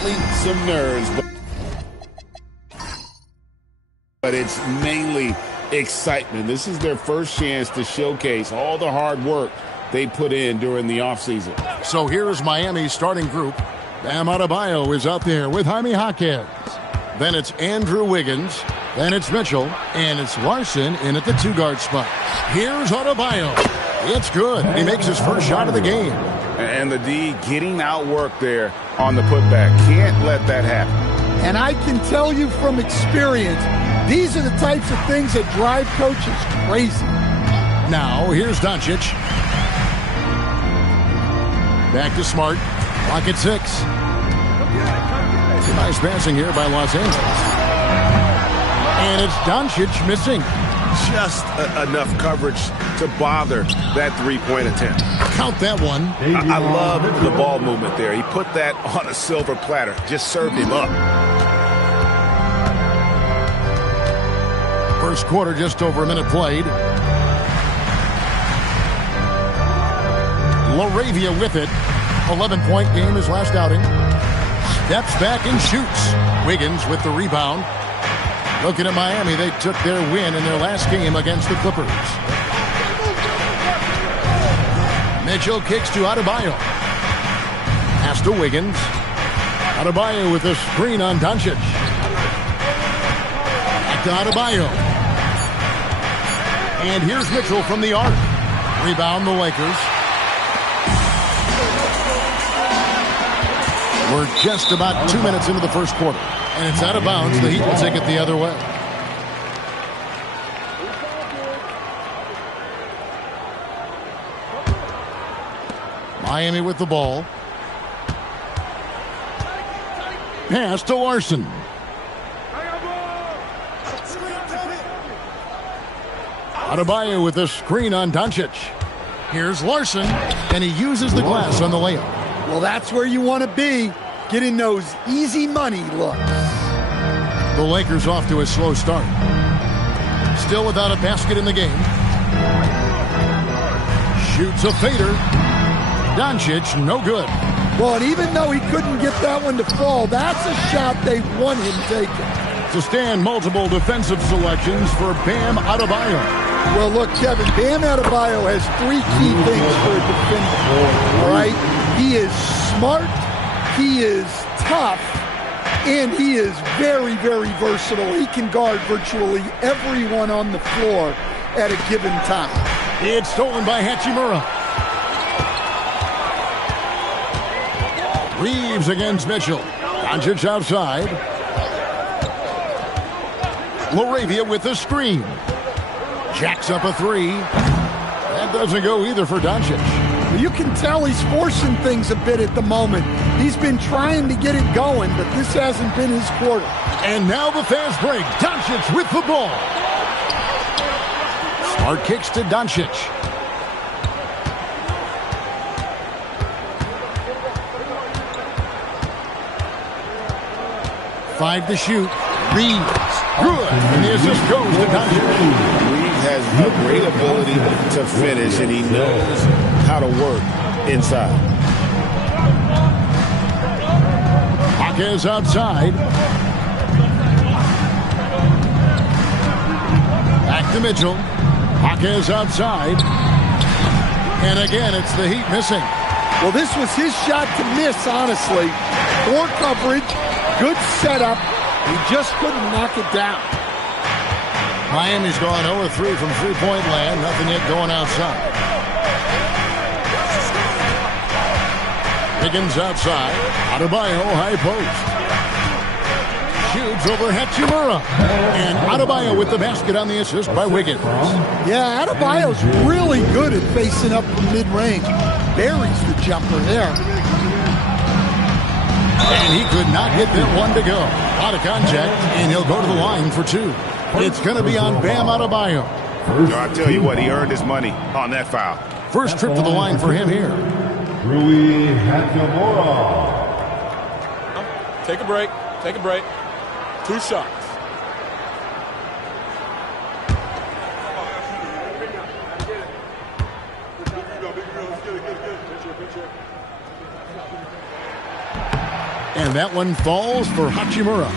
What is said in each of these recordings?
definitely some nerves, but it's mainly excitement. This is their first chance to showcase all the hard work they put in during the offseason. So here's Miami's starting group. Bam Adebayo is out there with Jaime Jaquez. Then it's Andrew Wiggins. Then it's Mitchell. And it's Larson in at the two-guard spot. Here's Adebayo. It's good. He makes his first shot of the game. And the D getting outworked there on the putback. Can't let that happen. And I can tell you from experience, these are the types of things that drive coaches crazy. Now, here's Doncic. Back to Smart. Clock at 6. Nice passing here by Los Angeles. And it's Doncic missing. Just enough coverage to bother that three-point attempt. Count that one. I love the ball movement there. He put that on a silver platter. Just served him up. First quarter, just over a minute played. LaRavia with it. 11-point game his last outing. Steps back and shoots. Wiggins with the rebound. Looking at Miami, they took their win in their last game against the Clippers. Mitchell kicks to Adebayo. Pass to Wiggins. Adebayo with a screen on Doncic. Back to Adebayo. And here's Mitchell from the arc. Rebound the Lakers. We're just about 2 minutes into the first quarter. And it's out of bounds. The Heat will take it the other way. Miami with the ball. Pass to Larson. Adebayo with a screen on Doncic. Here's Larson, and he uses the glass on the layup. Well, that's where you want to be, getting those easy money looks. The Lakers off to a slow start. Still without a basket in the game. Shoots a fader. Doncic, no good. Well, and even though he couldn't get that one to fall, that's a shot they want him taking. To stand multiple defensive selections for Bam Adebayo. Well, look, Kevin, Bam Adebayo has three key things for a defender. All right? He is smart, he is tough, and he is very, very versatile. He can guard virtually everyone on the floor at a given time. It's stolen by Hachimura. Reeves against Mitchell. Doncic outside. LaRavia with the screen. Jacks up a three. That doesn't go either for Doncic. You can tell he's forcing things a bit at the moment. He's been trying to get it going, but this hasn't been his quarter. And now the fast break. Doncic with the ball. Smart kicks to Doncic. Five to shoot. Reeves. Good. And the assist goes to Doncic. Reeves has a great ability to finish, and he knows how to work inside. Jaquez outside. Back to Mitchell. Jaquez outside. And again, it's the Heat missing. Well, this was his shot to miss, honestly. Poor coverage, good setup. He just couldn't knock it down. Miami's gone 0-3 from three-point land. Nothing yet going outside. Wiggins outside. Adebayo high post. Shoots over Hachimura. And Adebayo with the basket on the assist by Wiggins. Yeah, Adebayo's really good at facing up from mid-range. Buries the jumper there. And he could not get that one to go. Out of contact, and he'll go to the line for two. It's going to be on Bam Adebayo. I'll tell you what, he earned his money on that foul. First trip to the line for him here. Rui Hachimura. Take a break. Take a break. 2 shots. And that one falls for Hachimura.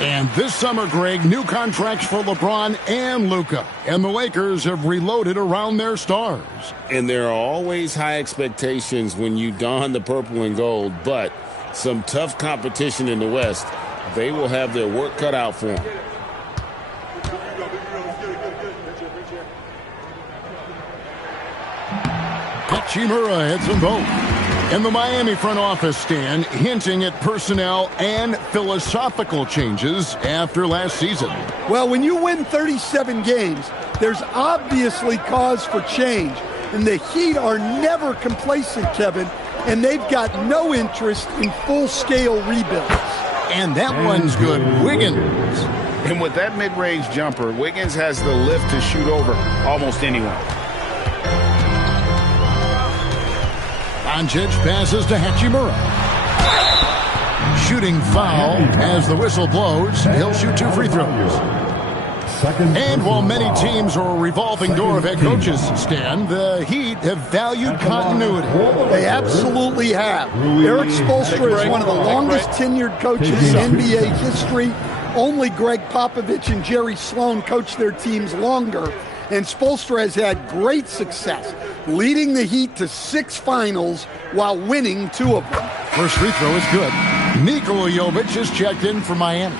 And this summer, Greg, new contracts for LeBron and Luka. And the Lakers have reloaded around their stars. And there are always high expectations when you don the purple and gold, but some tough competition in the West. They will have their work cut out for them. Hachimura hits them both. And the Miami front office, Stan, hinting at personnel and philosophical changes after last season. Well, when you win 37 games, there's obviously cause for change. And the Heat are never complacent, Kevin, and they've got no interest in full-scale rebuilds. And that one's good. Wiggins. And with that mid-range jumper, Wiggins has the lift to shoot over almost anyone. Doncic passes to Hachimura. Shooting foul as the whistle blows. He'll shoot 2 free throws. And while many teams are a revolving door of head coaches, Stan, the Heat have valued continuity. They absolutely have. Eric Spoelstra is one of the longest tenured coaches in NBA history. Only Greg Popovich and Jerry Sloan coached their teams longer. And Spoelstra has had great success, leading the Heat to 6 finals while winning 2 of them. First free throw is good. Nikola Jovic is checked in for Miami.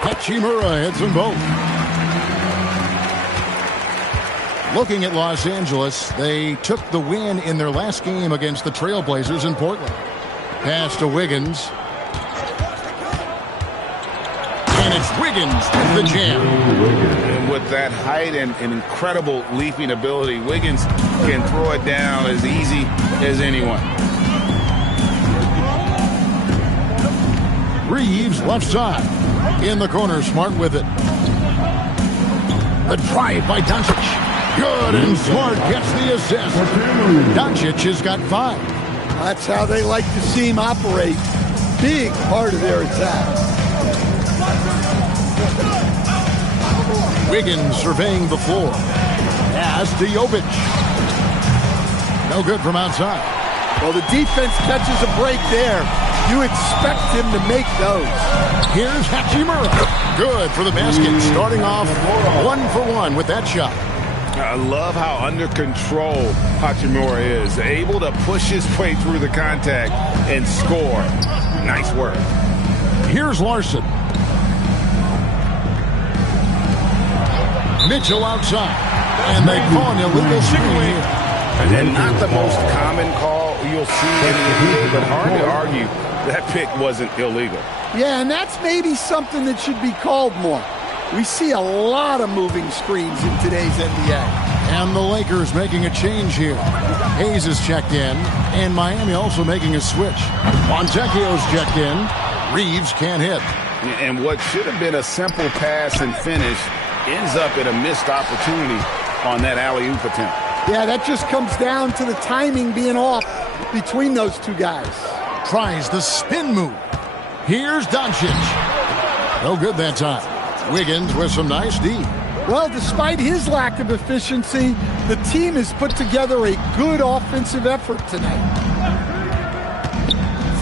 Hachimura hits them both. Looking at Los Angeles, they took the win in their last game against the Trailblazers in Portland. Pass to Wiggins. And it's Wiggins with the jam. And with that height and incredible leaping ability, Wiggins can throw it down as easy as anyone. Reeves left side. In the corner, Smart with it. The drive by Doncic. Good, and Smart gets the assist. Doncic has got 5. That's how they like to see him operate. Big part of their attack. Wiggins surveying the floor. Pass to Jovic. No good from outside. Well, the defense catches a break there. You expect him to make those. Here's Hachimura. Good for the basket. Starting off 1 for 1 with that shot. I love how under control Hachimura is. Able to push his way through the contact and score. Nice work. Here's Larson. Mitchell outside. And they call an illegal screen here. And not the most common call you'll see in the league, but hard to argue that pick wasn't illegal. Yeah, and that's maybe something that should be called more. We see a lot of moving screens in today's NBA. And the Lakers making a change here. Hayes is checked in, and Miami also making a switch. Fontecchio's checked in. Reeves can't hit. And what should have been a simple pass and finish ends up in a missed opportunity on that alley-oop attempt. Yeah, that just comes down to the timing being off between those two guys. Tries the spin move. Here's Doncic. No good that time. Wiggins with some nice D. Well, despite his lack of efficiency, the team has put together a good offensive effort tonight.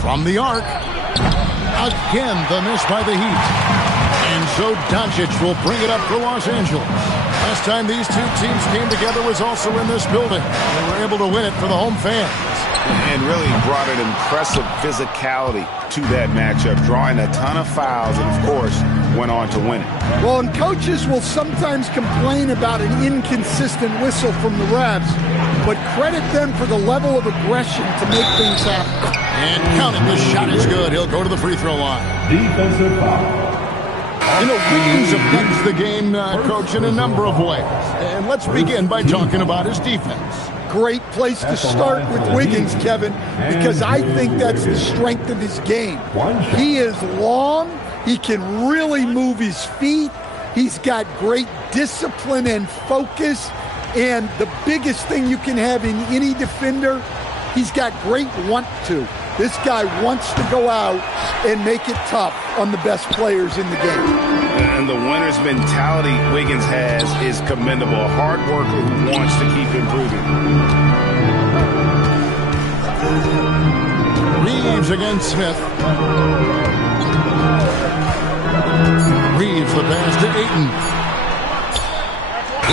From the arc. Again, the miss by the Heat. And so Doncic will bring it up for Los Angeles. Last time these two teams came together was also in this building. They were able to win it for the home fans. And really brought an impressive physicality to that matchup, drawing a ton of fouls and, of course, went on to win it. Well, and coaches will sometimes complain about an inconsistent whistle from the refs, but credit them for the level of aggression to make things happen. And count it, the shot is good. He'll go to the free throw line. Defensive foul. You know, Wiggins affects the game, Coach, in a number of ways. And let's begin by talking about his defense. Great place to start with Wiggins, Kevin, because I think that's the strength of his game. He is long. He can really move his feet. He's got great discipline and focus. And the biggest thing you can have in any defender, he's got great want to. This guy wants to go out and make it tough on the best players in the game. And the winner's mentality Wiggins has is commendable. A hard worker who wants to keep improving. Reeves against Smith. Reeves the pass to Ayton.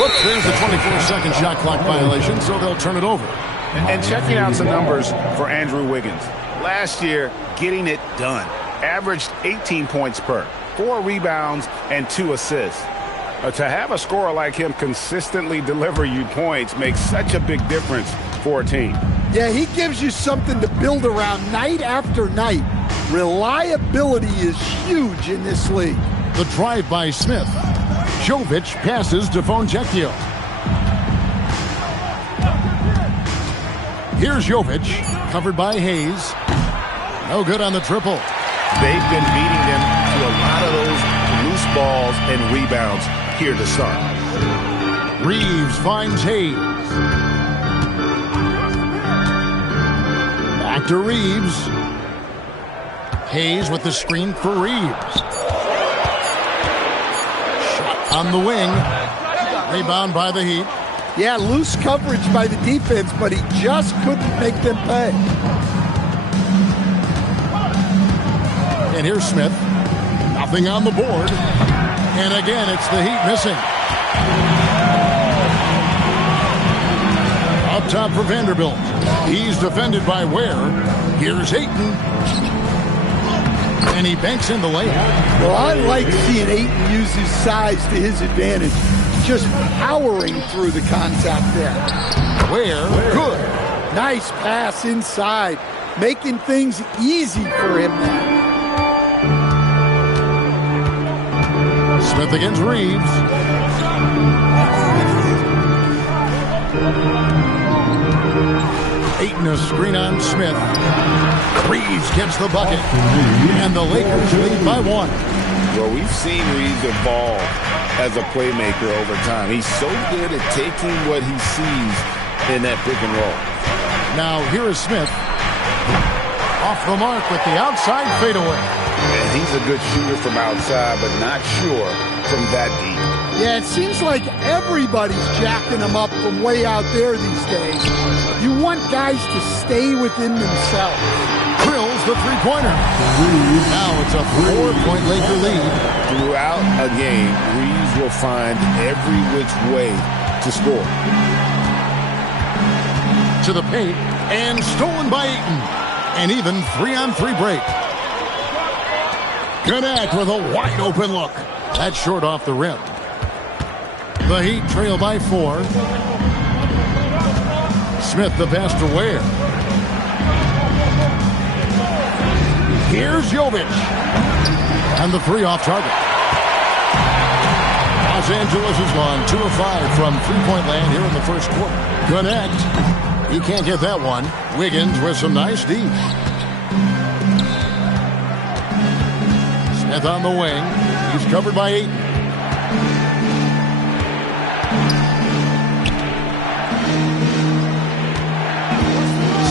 Whoops, there's the 24-second shot clock violation, so they'll turn it over. And checking out some numbers for Andrew Wiggins. Last year, getting it done. Averaged 18 points per, 4 rebounds, and 2 assists. To have a scorer like him consistently deliver you points makes such a big difference for a team. Yeah, he gives you something to build around night after night. Reliability is huge in this league. The drive by Smith. Jovic passes to Fontecchio. Here's Jovic, covered by Hayes. No good on the triple. They've been beating them to a lot of those loose balls and rebounds here to start. Reeves finds Hayes. Back to Reeves. Hayes with the screen for Reeves. Shot on the wing. Rebound by the Heat. Yeah, loose coverage by the defense, but he just couldn't make them pay. And here's Smith. Nothing on the board. And again, it's the Heat missing. Up top for Vanderbilt. He's defended by Ware. Here's Ayton. And he banks in the layup. Well, I like seeing Ayton use his size to his advantage. Just powering through the contact there. Ware, good. Nice pass inside. Making things easy for him now. Smith against Reeves. Ayton a screen on Smith. Reeves gets the bucket. And the Lakers lead by 1. Well, we've seen Reeves evolve as a playmaker over time. He's so good at taking what he sees in that pick and roll. Now here is Smith. Off the mark with the outside fadeaway. And he's a good shooter from outside, but not sure from that deep. Yeah, it seems like everybody's jacking him up from way out there these days. You want guys to stay within themselves. Drills the three-pointer. Now it's a 4-point Laker lead. Throughout a game, Reeves will find every which way to score. To the paint, and stolen by Ayton. An even 3-on-3 break. Kunad with a wide-open look. That's short off the rim. The Heat trail by 4. Smith the pass to Ware. Here's Jovic. And the 3 off target. Los Angeles has gone 2 of 5 from three-point land here in the first quarter. Connect. He can't get that one. Wiggins with some nice D. Smith on the wing. He's covered by Ayton.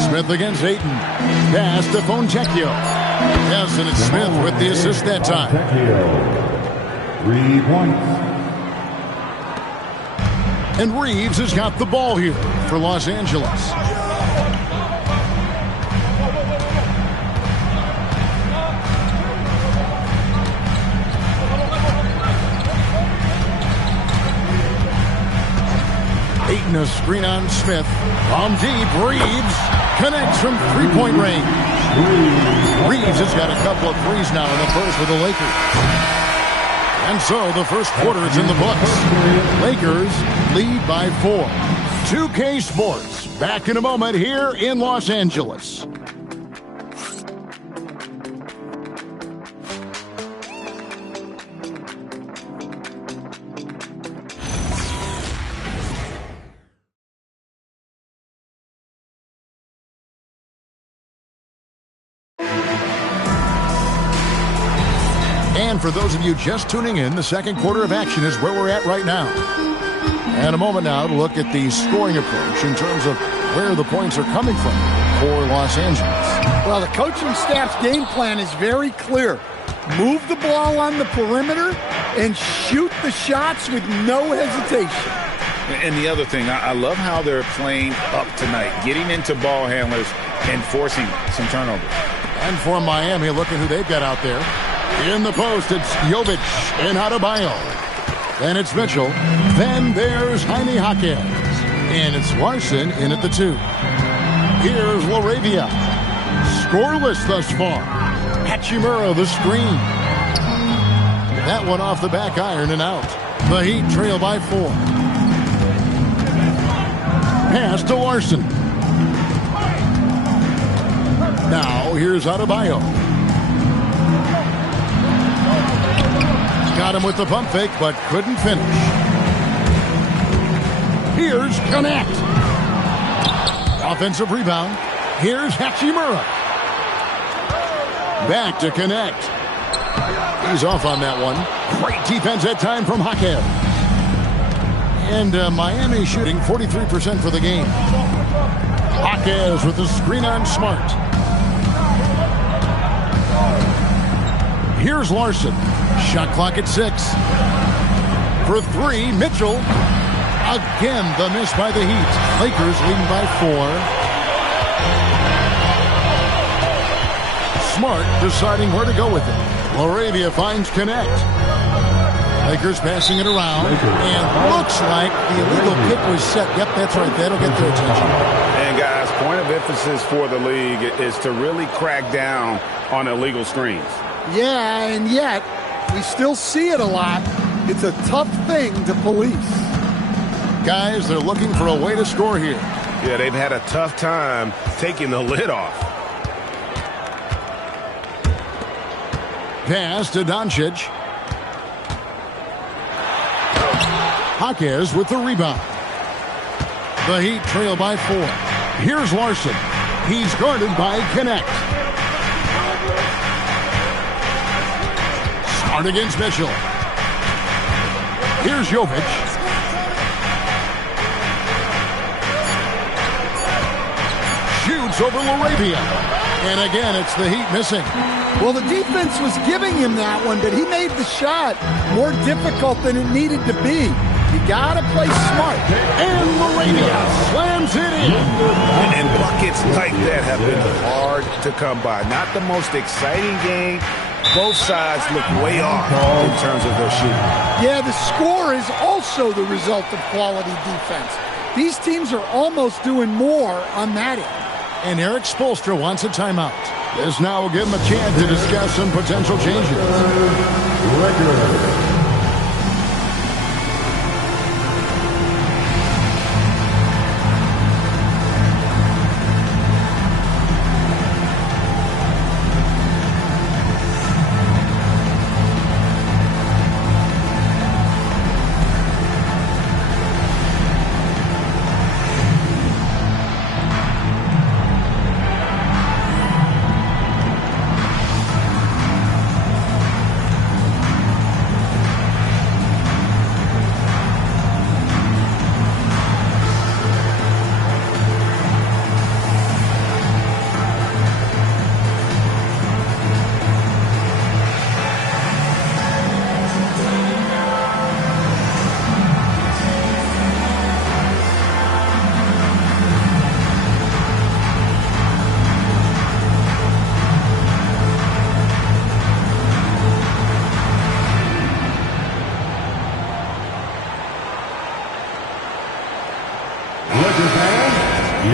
Smith against Ayton. Pass to Fontecchio. Yes, and it's Smith with the assist that time. 3 points. And Reeves has got the ball here for Los Angeles. Ayton a screen on Smith. On deep, Reeves connects from three-point range. Reeves has got a couple of threes now in the first for the Lakers. And so the first quarter is in the books. Lakers lead by 4. 2K Sports back in a moment here in Los Angeles. And for those of you just tuning in, the second quarter of action is where we're at right now. And a moment now to look at the scoring approach in terms of where the points are coming from. for Los Angeles. Well, the coaching staff's game plan is very clear. Move the ball on the perimeter and shoot the shots with no hesitation. And the other thing, I love how they're playing up tonight, getting into ball handlers and forcing some turnovers. And for Miami, look at who they've got out there. In the post, it's Jovic and Adebayo. Then it's Mitchell. Then there's Jaime Jaquez. And it's Larson in at the 2. Here's Laravia. Scoreless thus far. Hachimura the screen. That one off the back iron and out. The Heat trail by 4. Pass to Larson. Now here's Adebayo. Got him with the pump fake, but couldn't finish. Here's Kunad. Offensive rebound. Here's Hachimura. Back to Kunad. He's off on that one. Great defense that time from Jaquez. And Miami shooting 43% for the game. Jaquez with the screen on Smart. Here's Larson. Shot clock at 6. For 3, Mitchell. Again, the miss by the Heat. Lakers leading by 4. Smart deciding where to go with it. Laravia finds Kunad. Lakers passing it around. And looks like the illegal kick was set. Yep, that's right. That'll get their attention. And guys, point of emphasis for the league is to really crack down on illegal screens. Yeah, and yet we still see it a lot. It's a tough thing to police. Guys, they're looking for a way to score here. Yeah, they've had a tough time taking the lid off. Pass to Doncic. Jaquez with the rebound. The Heat trail by 4. Here's Larson. He's guarded by Kunad. Smart against Mitchell. Here's Jovic. Shoots over Laravia. And again, it's the Heat missing. Well, the defense was giving him that one, but he made the shot more difficult than it needed to be. You gotta play smart. And Laravia slams it in. And buckets like that have been hard to come by. Not the most exciting game. Both sides look way off in terms of their shooting. Yeah, the score is also the result of quality defense. These teams are almost doing more on that end. And Eric Spoelstra wants a timeout. This now will give him a chance to discuss some potential changes.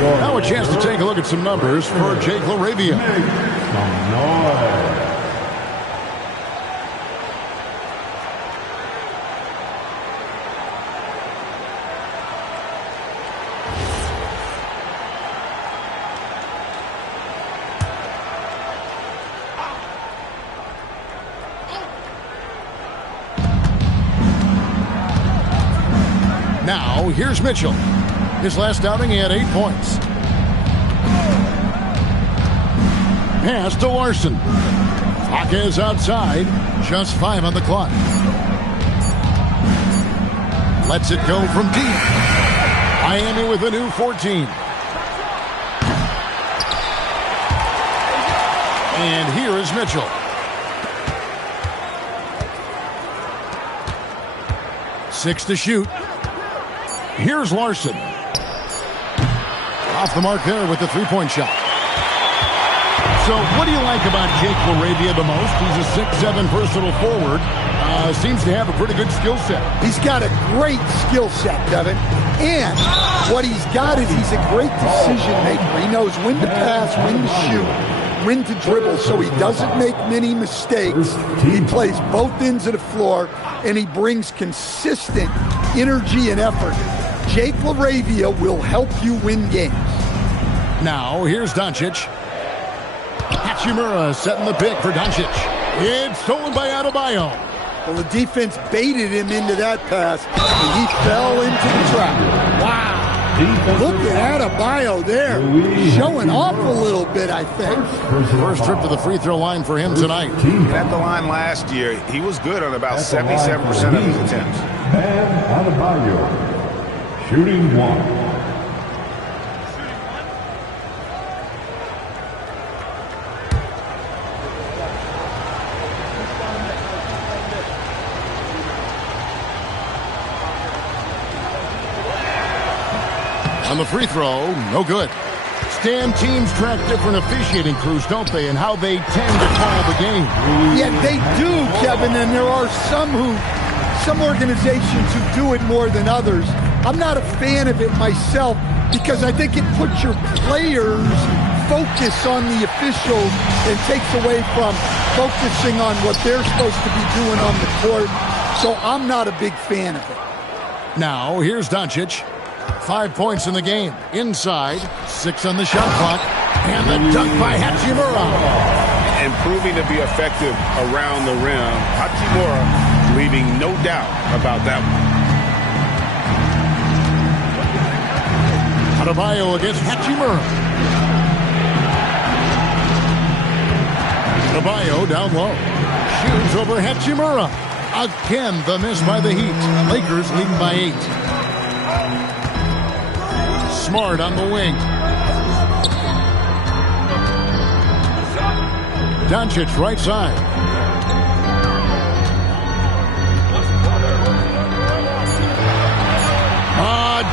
Now a chance to take a look at some numbers for Jake Laravia. Now, here's Mitchell. His last outing, he had 8 points. Pass to Larson. Jaquez outside. Just 5 on the clock. Lets it go from deep. Miami with a new 14. And here is Mitchell. Six to shoot. Here's Larson. Off the mark there with the three-point shot. So what do you like about Jake LaRavia the most? He's a 6'7" versatile forward. Seems to have a pretty good skill set. He's got a great skill set, Devin. And what he's got is he's a great decision maker. He knows when to pass, when to shoot, when to dribble, so he doesn't make many mistakes. He plays both ends of the floor, and he brings consistent energy and effort. Jake LaRavia will help you win games. Now, here's Doncic. Hachimura setting the pick for Doncic. It's stolen by Adebayo. Well, the defense baited him into that pass, and he fell into the trap. Wow. Look at Adebayo there. Showing off a little bit, I think. First trip to the free throw line for him tonight. At the line last year, he was good on about 77% of his attempts. And Adebayo, shooting one. On the free throw, no good. Stan, teams track different officiating crews, don't they, and how they tend to call the game. Yeah, they do, Kevin, and there are some organizations who do it more than others. I'm not a fan of it myself because I think it puts your players' focus on the officials and takes away from focusing on what they're supposed to be doing on the court. So I'm not a big fan of it. Now, here's Doncic. 5 points in the game. Inside, 6 on the shot clock. And the dunk by Hachimura. And proving to be effective around the rim. Hachimura leaving no doubt about that one. Adebayo against Hachimura. Adebayo down low. Shoots over Hachimura. Again, the miss by the Heat. Lakers lead by 8. Smart on the wing. Doncic right side.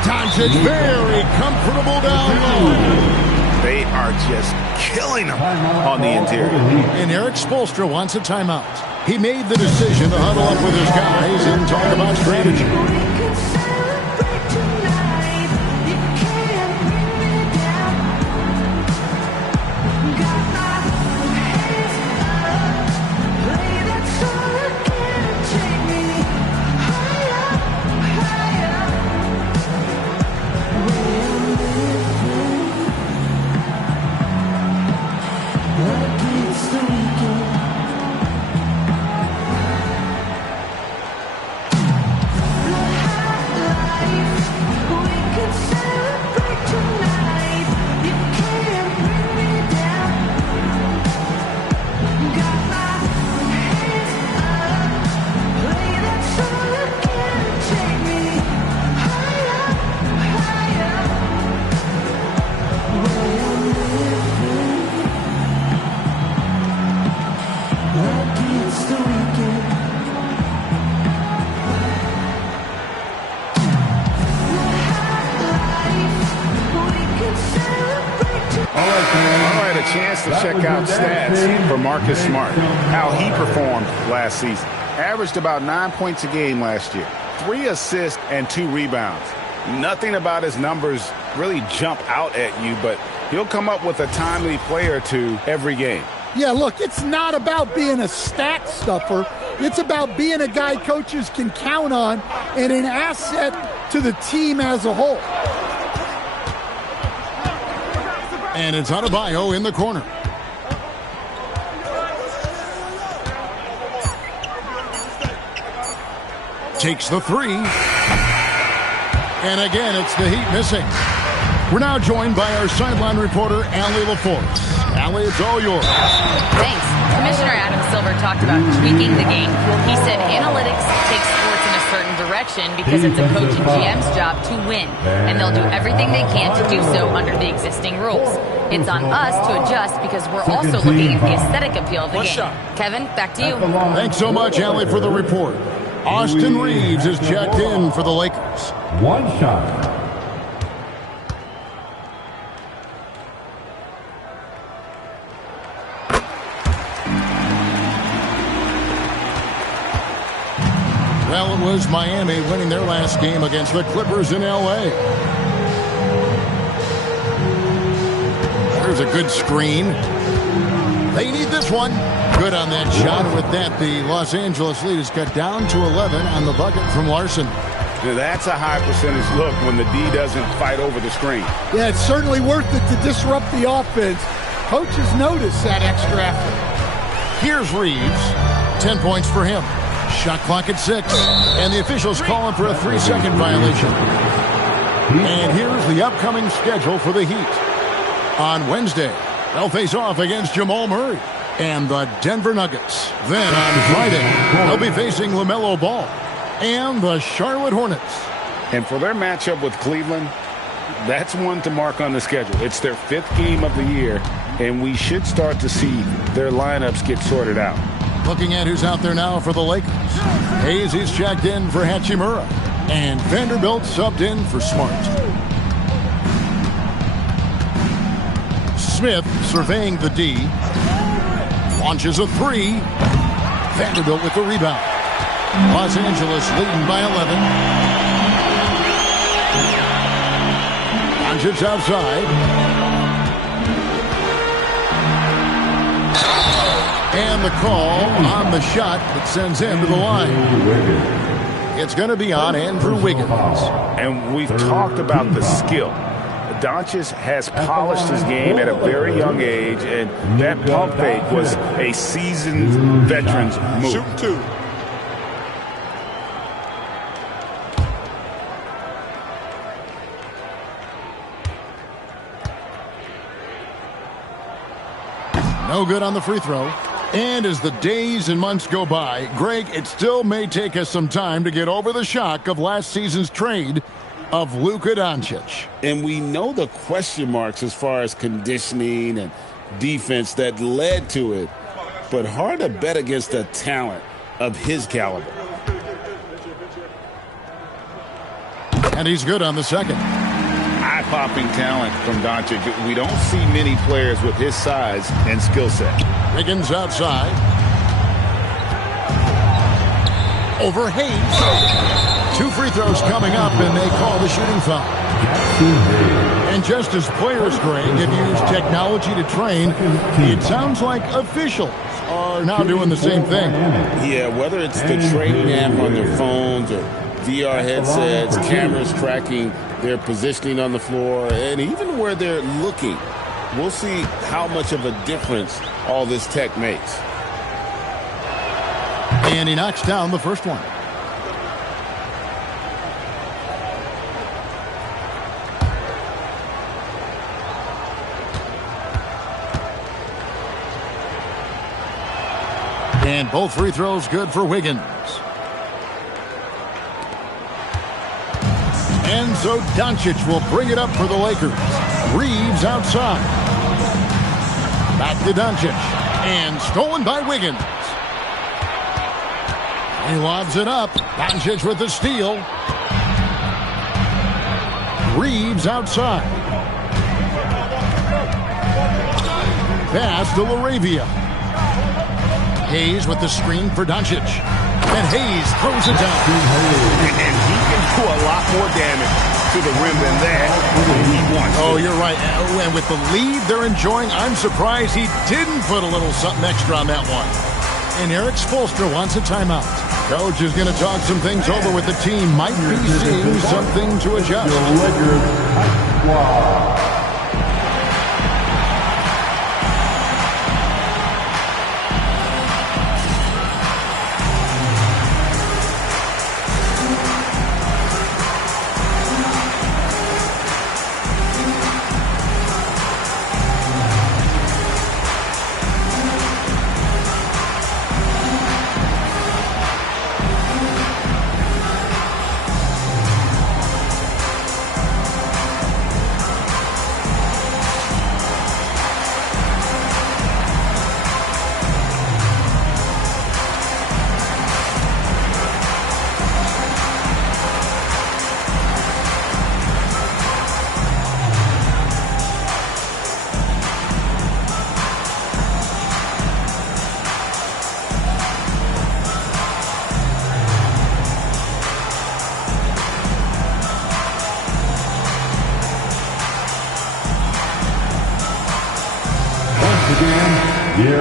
Doncic very comfortable down low. They are just killing them on the interior. And Eric Spoelstra wants a timeout. He made the decision to huddle up with his guys and talk about strategy. Check out stats for Marcus Smart, how he performed last season. Averaged about 9 points a game last year, 3 assists and 2 rebounds. Nothing about his numbers really jump out at you, but he'll come up with a timely play or two every game. Yeah, look, it's not about being a stat stuffer. It's about being a guy coaches can count on and an asset to the team as a whole. And it's Adebayo in the corner. Takes the three. And again, it's the Heat missing. We're now joined by our sideline reporter, Allie LaForce. Allie, it's all yours. Thanks. Commissioner Adam Silver talked about tweaking the game. He said analytics take sports in a certain direction. direction because it's a coach and GM's job to win, and they'll do everything they can to do so under the existing rules. It's on us to adjust because we're also looking at the aesthetic appeal of the game. Kevin, back to you. Thanks so much, Allie, for the report. Austin Reeves is checked in for the Lakers. One shot. Well, it was Miami winning their last game against the Clippers in L.A. There's a good screen. They need this one. Good on that shot. And with that, the Los Angeles lead is cut down to 11 on the bucket from Larson. Now, that's a high percentage look when the D doesn't fight over the screen. Yeah, it's certainly worth it to disrupt the offense. Coaches notice that extra effort. Here's Reeves. 10 points for him. Shot clock at 6. And the officials calling for a 3-second violation. And here's the upcoming schedule for the Heat. On Wednesday, they'll face off against Jamal Murray and the Denver Nuggets. Then on Friday, they'll be facing LaMelo Ball and the Charlotte Hornets. And for their matchup with Cleveland, that's one to mark on the schedule. It's their 5th game of the year, and we should start to see their lineups get sorted out. Looking at who's out there now for the Lakers. Hayes is checked in for Hachimura. And Vanderbilt subbed in for Smart. Smith surveying the D. Launches a 3. Vanderbilt with the rebound. Los Angeles leading by 11. Doncic outside. And the call on the shot that sends him to the line. It's going to be on Andrew Wiggins. And we've talked about the skill. Doncic has polished his game at a very young age, and that pump fake was a seasoned veteran's move. Shoot 2. No good on the free throw. And as the days and months go by, Greg, it still may take us some time to get over the shock of last season's trade of Luka Doncic. And we know the question marks as far as conditioning and defense that led to it, but hard to bet against a talent of his caliber. And he's good on the second. Eye-popping talent from Doncic. We don't see many players with his size and skill set. Wiggins outside. Over Hayes. 2 free throws coming up, and they call the shooting foul. And just as players, Greg, have used technology to train, it sounds like officials are now doing the same thing. Yeah, whether it's the training app on their phones or VR headsets, cameras tracking their positioning on the floor, and even where they're looking. We'll see how much of a difference all this tech makes. And he knocks down the first one. And both free throws good for Wiggins. And so Doncic will bring it up for the Lakers. Reeves outside. Back to Doncic. And stolen by Wiggins. He lobs it up. Doncic with the steal. Reeves outside. Pass to LaRavia. Hayes with the screen for Doncic. And Hayes throws it down. And he can do a lot more damage to the rim than that when he wants to. Oh, you're right. And with the lead they're enjoying, I'm surprised he didn't put a little something extra on that one. And Eric Spoelstra wants a timeout. Coach is going to talk some things over with the team. Might be seeing something to adjust.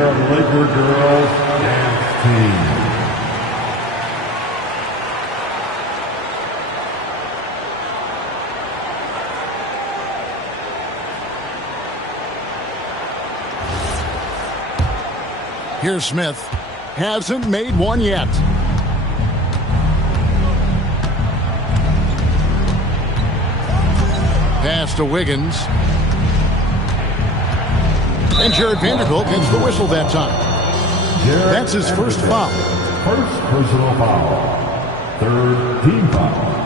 of the Laker girls dance team. Here's Smith. Hasn't made one yet. Pass to Wiggins. And Jared Vanderbilt gets the whistle that time. That's his first foul. First personal foul. Third team foul.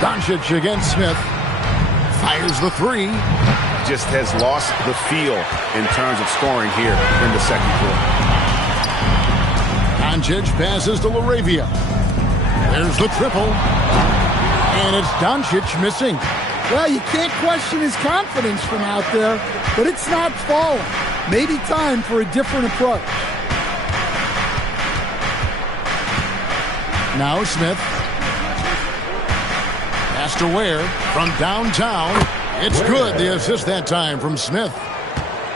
Doncic against Smith. Fires the three. Just has lost the feel in terms of scoring here in the second quarter. Doncic passes to Laravia. There's the triple. And it's Doncic missing. Well, you can't question his confidence from out there, but it's not falling. Maybe time for a different approach. Now Smith. Pass to Ware from downtown. It's good. The assist that time from Smith.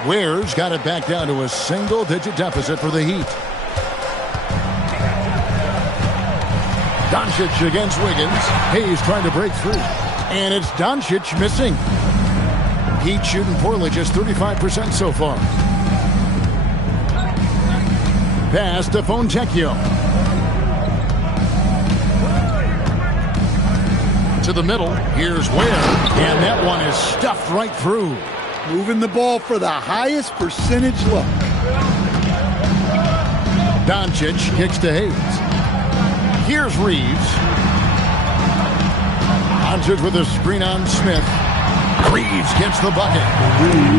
Ware's got it back down to a single-digit deficit for the Heat. Doncic against Wiggins. Hayes trying to break through. And it's Doncic missing. Heat shooting poorly, just 35% so far. Pass to Fontecchio. To the middle. Here's Ware. And that one is stuffed right through. Moving the ball for the highest percentage look. Doncic kicks to Hayes. Here's Reeves. Doncic with a screen on Smith. Reeves gets the bucket.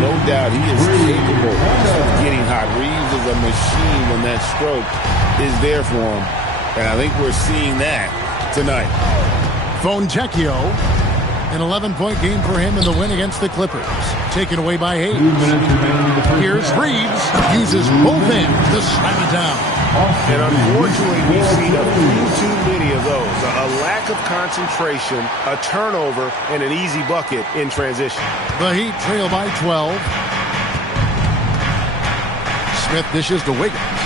No doubt he is capable of getting hot. Reeves is a machine when that stroke is there for him. And I think we're seeing that tonight. Fontecchio. An 11-point game for him in the win against the Clippers. Taken away by Hayes. Here's Reeves. Uses both hands to slam it down. And unfortunately, we've seen a few too many of those. A lack of concentration, a turnover, and an easy bucket in transition. The Heat trail by 12. Smith dishes to Wiggins.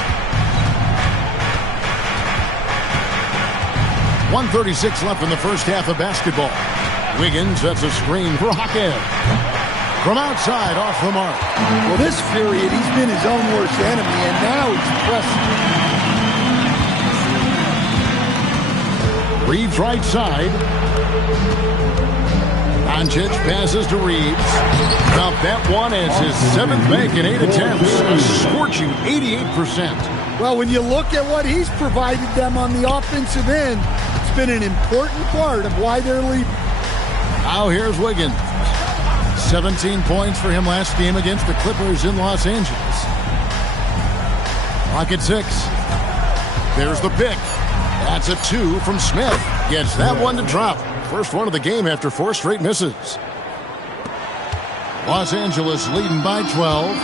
1:36 left in the first half of basketball. Wiggins sets a screen for Hackett. From outside, off the mark. Well, this period, he's been his own worst enemy, and now he's pressing. Reeves right side. Doncic passes to Reeves. Now that one is his 7th make in 8 attempts. A scorching 88%. Well, when you look at what he's provided them on the offensive end, it's been an important part of why they're leading. Now here's Wiggins. 17 points for him last game against the Clippers in Los Angeles. Clock at 6. There's the pick. That's a 2 from Smith. Gets that one to drop. First one of the game after 4 straight misses. Los Angeles leading by 12.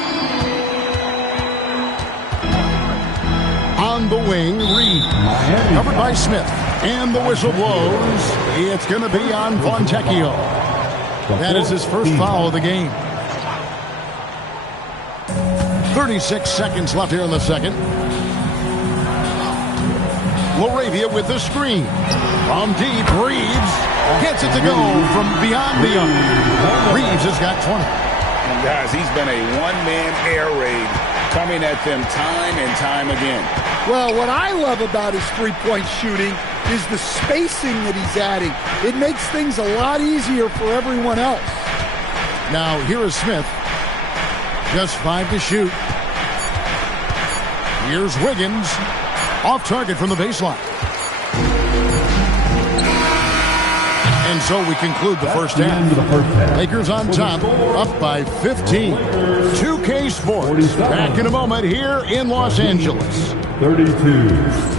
On the wing, Reed. Covered by Smith. And the whistle blows. It's going to be on Fontecchio. That is his first foul of the game. 36 seconds left here in the second. Laravia with the screen. From deep, Reeves gets it to go from beyond the arc. Reeves has got 20. And guys, he's been a one-man air raid coming at them time and time again. Well, what I love about his three-point shooting is the spacing that he's adding. It makes things a lot easier for everyone else. Now, here is Smith. Just 5 to shoot. Here's Wiggins. Off target from the baseline. And so we conclude the first half. Lakers on top, up by 15. 2K Sports, back in a moment here in Los Angeles. 32.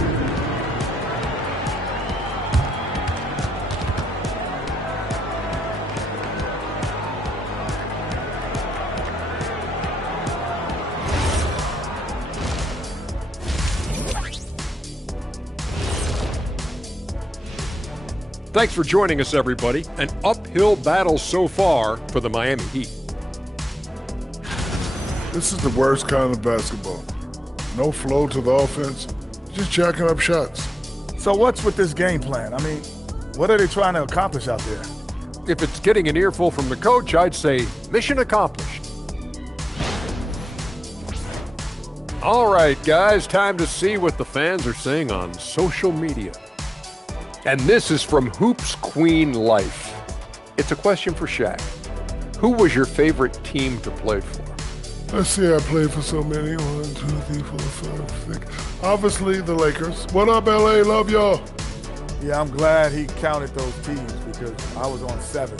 Thanks for joining us, everybody. An uphill battle so far for the Miami Heat. This is the worst kind of basketball. No flow to the offense, just jacking up shots. So what's with this game plan? I mean, what are they trying to accomplish out there? If it's getting an earful from the coach, I'd say mission accomplished. All right, guys, time to see what the fans are saying on social media. And this is from Hoops Queen Life. It's a question for Shaq. Who was your favorite team to play for? Let's see, I played for so many. 1, 2, 3, 4, 5, 6. Obviously, the Lakers. What up, LA? Love y'all. Yeah, I'm glad he counted those teams because I was on 7.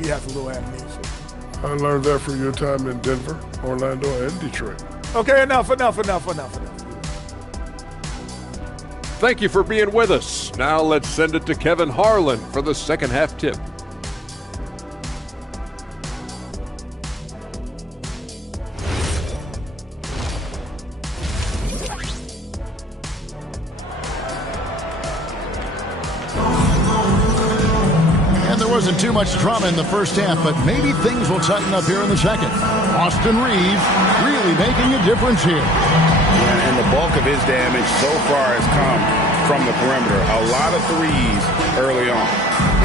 He has a little amnesia. I learned that from your time in Denver, Orlando, and Detroit. Okay, enough. Thank you for being with us. Now let's send it to Kevin Harlan for the second half tip. Wasn't too much drama in the first half, but maybe things will tighten up here in the second. Austin Reeves really making a difference here. Yeah, and the bulk of his damage so far has come from the perimeter. A lot of threes early on.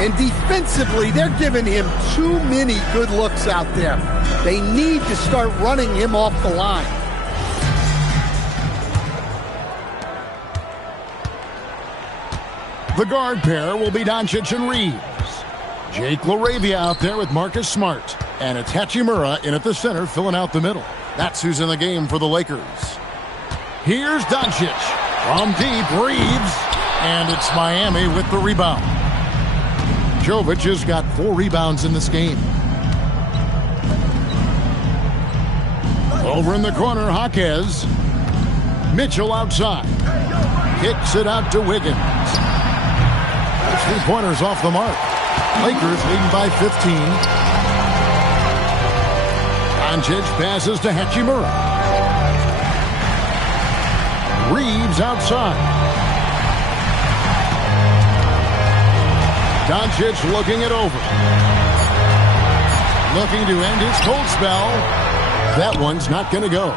And defensively, they're giving him too many good looks out there. They need to start running him off the line. The guard pair will be Doncic and Reeves. Jake LaRavia out there with Marcus Smart. And it's Hachimura in at the center, filling out the middle. That's who's in the game for the Lakers. Here's Doncic. From deep, Reeves. And it's Miami with the rebound. Jovic has got 4 rebounds in this game. Over in the corner, Jaquez. Mitchell outside. Kicks it out to Wiggins. 3-pointers off the mark. Lakers leading by 15. Doncic passes to Hachimura. Reeves outside. Doncic looking it over. Looking to end his cold spell. That one's not going to go.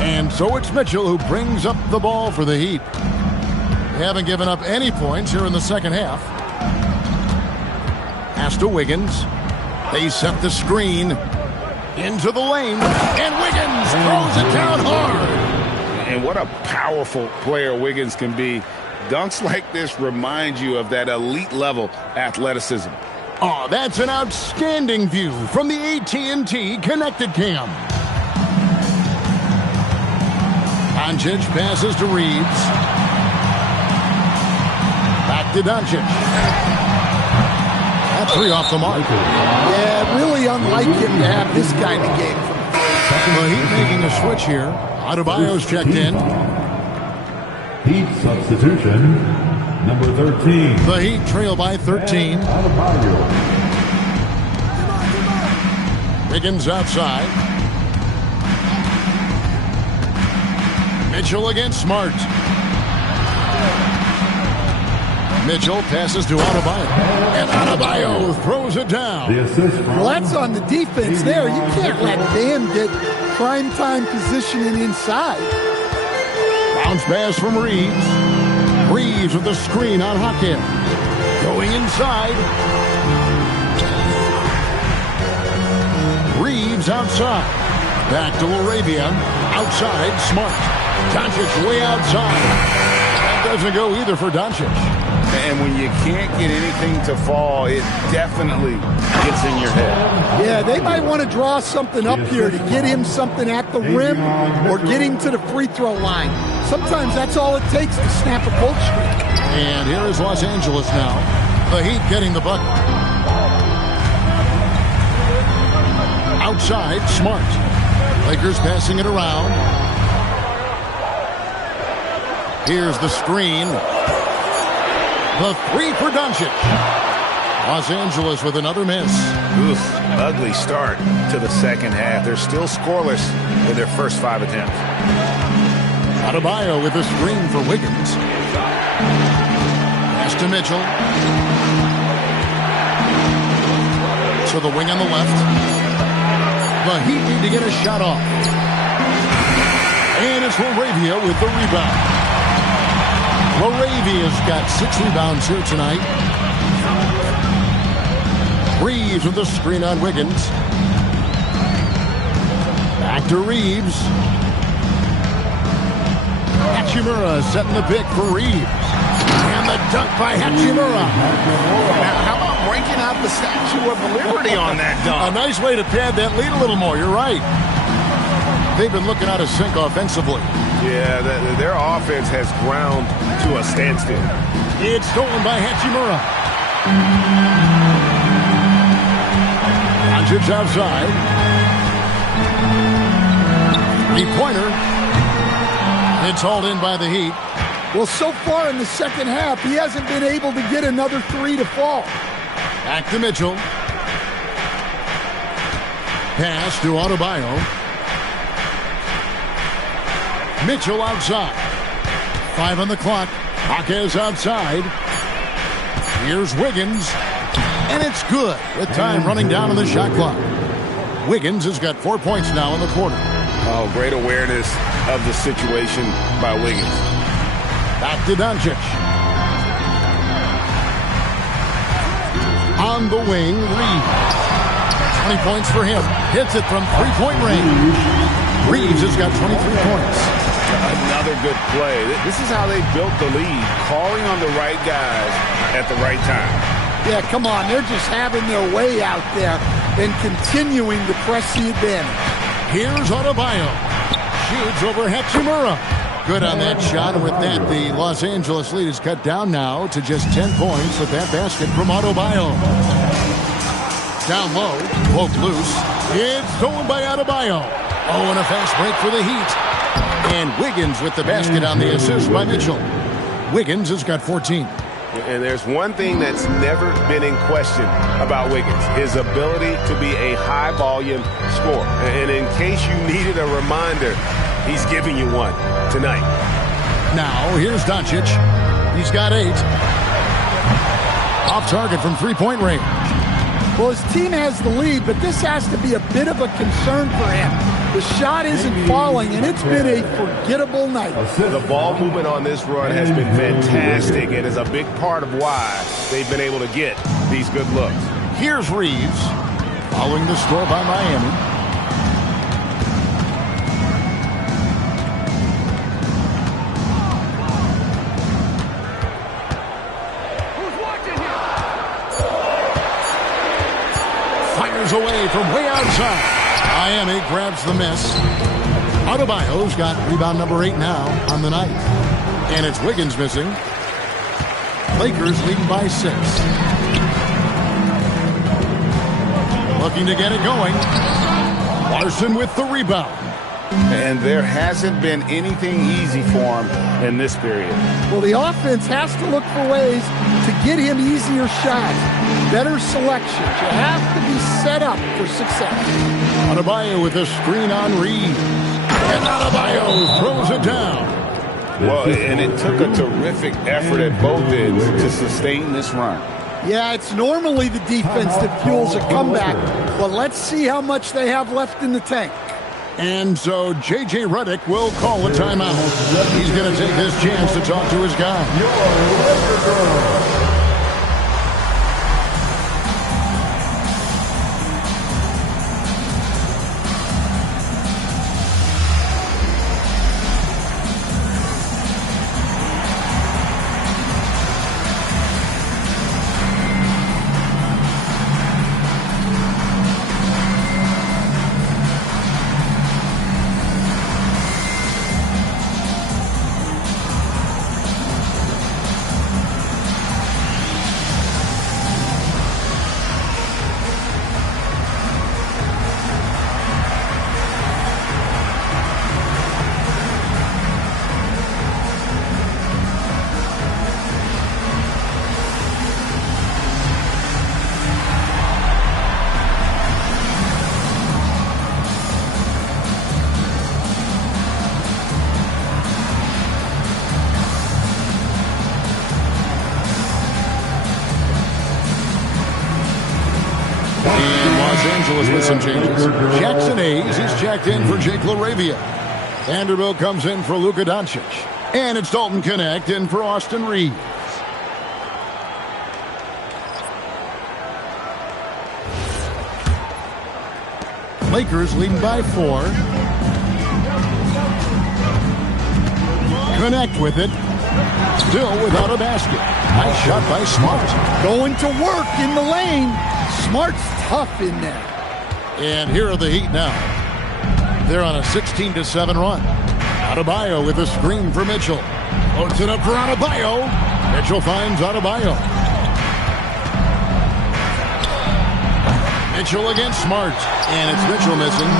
And so it's Mitchell who brings up the ball for the Heat. They haven't given up any points here in the second half. Pass to Wiggins. They set the screen into the lane. And Wiggins throws it down hard. And what a powerful player Wiggins can be. Dunks like this remind you of that elite level athleticism. Oh, that's an outstanding view from the AT&T Connected Cam. Doncic passes to Reeves. Back to Doncic. That's 3 off the mark. Yeah, really unlike him to have this kind of game. The Heat making a switch here. Adebayo's checked in. Heat substitution, number 13. The Heat trail by 13. Wiggins outside. Mitchell against Smart. Mitchell passes to Adebayo. And Adebayo throws it down. Well, that's on the defense there. You can't let Bam get primetime positioning inside. Bounce pass from Reeves. Reeves with the screen on Jaquez. Going inside. Reeves outside. Back to LaRavia. Outside, Smart. Doncic way outside. That doesn't go either for Doncic. And when you can't get anything to fall, it definitely gets in your head. Yeah, they might want to draw something up here to get him something at the rim or get him to the free throw line. Sometimes that's all it takes to snap a cold streak. And here is Los Angeles now. The Heat getting the bucket. Outside, Smart. Lakers passing it around. Here's the screen. The 3 for Doncic. Los Angeles with another miss. Oof, ugly start to the second half. They're still scoreless in their first 5 attempts. Adebayo with a screen for Wiggins. Pass to Mitchell. So the wing on the left. The Heat need to get a shot off. And it's Laravia with the rebound. Laravia's got 6 rebounds here tonight. Reeves with the screen on Wiggins. Back to Reeves. Hachimura setting the pick for Reeves. And the dunk by Hachimura. Now, how about breaking out the Statue of Liberty on that dunk? A nice way to pad that lead a little more. You're right. They've been looking out of sync offensively. Yeah, their offense has ground to a standstill. It's stolen by Hachimura. Doncic outside. 3-pointer. It's hauled in by the Heat. Well, so far in the second half, he hasn't been able to get another 3 to fall. Back to Mitchell. Pass to Adebayo. Mitchell outside. 5 on the clock. Jaquez outside. Here's Wiggins. And it's good with time running down on the shot clock. Wiggins has got 4 points now in the quarter. Oh, great awareness of the situation by Wiggins. Back to Doncic. On the wing, Reeves. 20 points for him. Hits it from 3-point range. Reeves has got 23 points. Another good play. This is how they built the lead, calling on the right guys at the right time. Yeah, come on. They're just having their way out there and continuing to press the advantage. Here's Adebayo. Shoots over Hachimura. Good on that shot, and with that, the Los Angeles lead is cut down now to just 10 points with that basket from Adebayo. Down low, poked loose. It's stolen by Adebayo. Oh, and a fast break for the Heat. And Wiggins with the basket on the assist by Mitchell. Wiggins has got 14. And there's one thing that's never been in question about Wiggins, his ability to be a high-volume scorer. And in case you needed a reminder, he's giving you one tonight. Now, here's Doncic. He's got 8. Off target from 3-point range. Well, his team has the lead, but this has to be a bit of a concern for him. The shot isn't falling, and it's been a forgettable night. The ball movement on this run has been fantastic and is a big part of why they've been able to get these good looks. Here's Reeves, following the score by Miami. Fires away from way outside. Miami grabs the miss. Adebayo's got rebound number 8 now on the night. And it's Wiggins missing. Lakers leading by 6. Looking to get it going. Larson with the rebound. And there hasn't been anything easy for him in this period. Well, the offense has to look for ways to get him easier shots, better selections. You have to be set up for success. Adebayo with a screen on Reeves. And Adebayo throws it down. Well, and it took a terrific effort at both ends to sustain this run. Yeah, it's normally the defense that fuels a comeback, but let's see how much they have left in the tank. And so J.J. Redick will call a timeout. He's going to take this chance to talk to his guy. And Los Angeles with some changes. Jackson Hayes is checked in for Jake LaRavia. Vanderbilt comes in for Luka Doncic. And it's Dalton Kunad in for Austin Reeves. Lakers leading by 4. Connect with it. Still without a basket. Nice shot by Smart. Going to work in the lane. Smart's tough in there. And here are the Heat now. They're on a 16-7 run. Adebayo with a screen for Mitchell. Loads it up for Adebayo. Mitchell finds Adebayo. Mitchell against Smart. And it's Mitchell missing.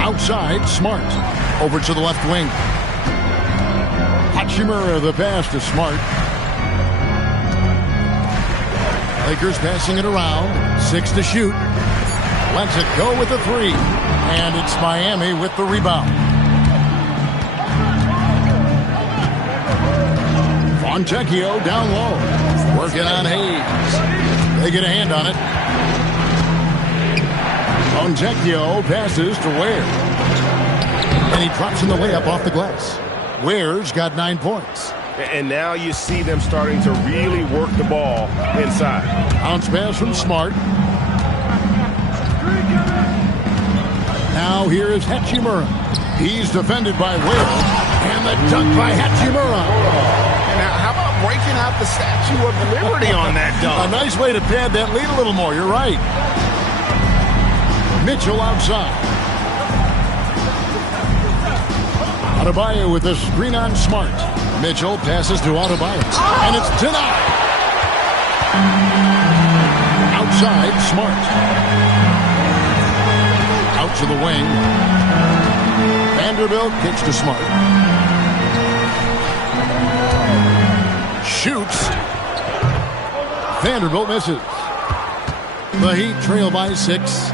Outside, Smart. Over to the left wing. Hachimura the pass to Smart. Lakers passing it around. 6 to shoot. Lets it go with the 3. And it's Miami with the rebound. Fontecchio down low. Working on Hayes. They get a hand on it. Fontecchio passes to Ware. And he drops in the layup off the glass. Ware's got 9 points. And now you see them starting to really work the ball inside. Bounce pass from Smart. Now here is Hachimura. He's defended by Ware. And the dunk by Hachimura. Now, how about breaking out the Statue of Liberty on that dunk? A nice way to pad that lead a little more. You're right. Mitchell outside. Adebayo with a screen on Smart. Mitchell passes to Adebayo. And it's denied. Outside, Smart. Out to the wing. Vanderbilt kicks to Smart. Shoots. Vanderbilt misses. The Heat trail by 6.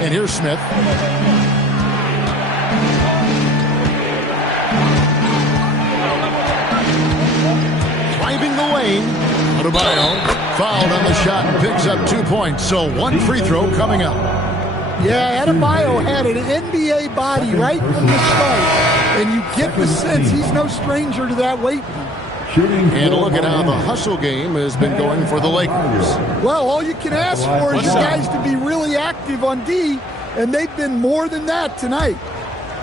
And here's Smith. Driving the lane. Adebayo fouled on the shot and picks up 2 points. So 1 free throw coming up. Yeah, Adebayo had an NBA body right from the start. And you get the sense he's no stranger to that weight. And look at how the hustle game has been going for the Lakers. Well, all you can ask for is you guys to be really active on D, and they've been more than that tonight.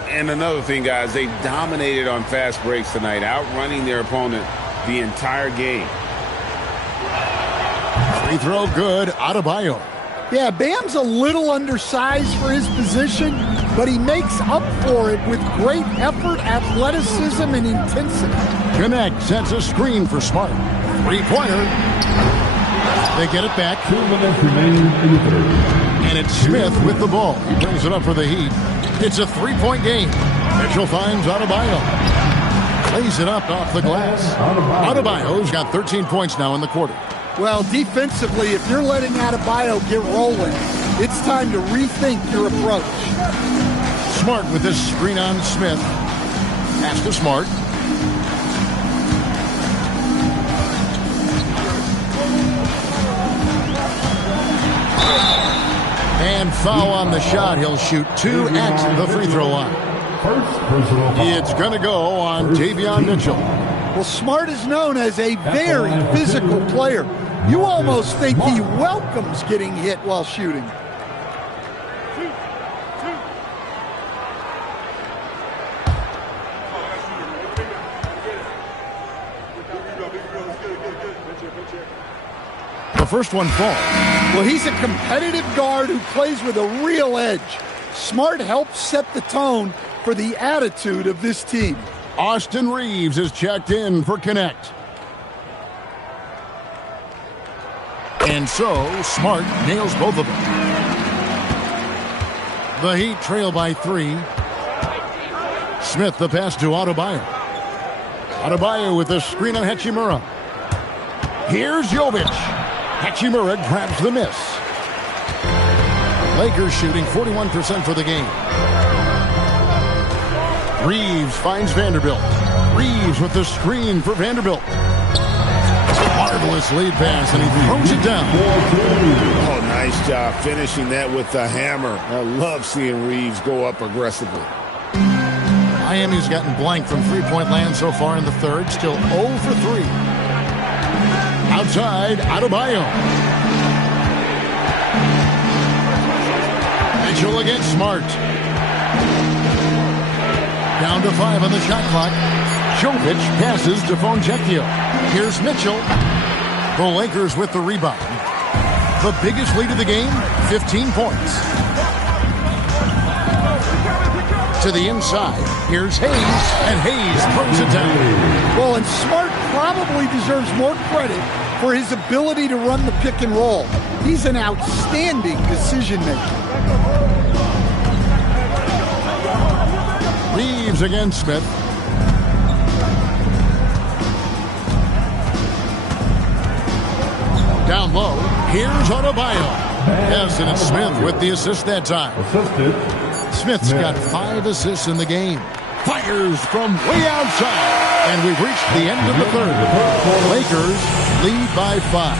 And another thing, guys, they dominated on fast breaks tonight, outrunning their opponent the entire game. Free throw good, Adebayo. Yeah, Bam's a little undersized for his position, but he makes up for it with great effort, athleticism, and intensity. Connect sets a screen for Smart. 3-pointer. They get it back. 2 minutes remaining in the third. And it's Smith with the ball. He brings it up for the Heat. It's a 3-point game. Mitchell finds Adebayo. Plays it up off the glass. Adebayo's got 13 points now in the quarter. Well, defensively, if you're letting Adebayo get rolling, it's time to rethink your approach. Smart with this screen on Smith. Pass to Smart. And foul on the shot. He'll shoot 2 at the free throw line. It's going to go on Davion Mitchell. Well, Smart is known as a very physical player. You almost think he welcomes getting hit while shooting. The first one falls. Well, he's a competitive guard who plays with a real edge. Smart helps set the tone for the attitude of this team. Austin Reeves is checked in for Connect. And so, Smart nails both of them. The Heat trail by 3. Smith the pass to Adebayo. Adebayo with the screen on Hachimura. Here's Jovic. Hachimura grabs the miss. Lakers shooting 41% for the game. Reeves finds Vanderbilt. Reeves with the screen for Vanderbilt. Marvelous lead pass, and he throws it down. Oh, nice job finishing that with the hammer. I love seeing Reeves go up aggressively. Miami's gotten blank from three-point land so far in the third. Still 0 for 3. Outside, Adebayo. Mitchell against Smart. Down to 5 on the shot clock. Jovic passes to Foncecchio. Here's Mitchell. The Lakers with the rebound. The biggest lead of the game, 15 points. To the inside. Here's Hayes, and Hayes throws it down. Well, and Smart probably deserves more credit for his ability to run the pick and roll. He's an outstanding decision maker. Reeves against Smith. Down low, here's Adebayo. Yes, and it's Smith with the assist that time. Smith's got 5 assists in the game. Fires from way outside. And we've reached the end of the third. Lakers lead by 5.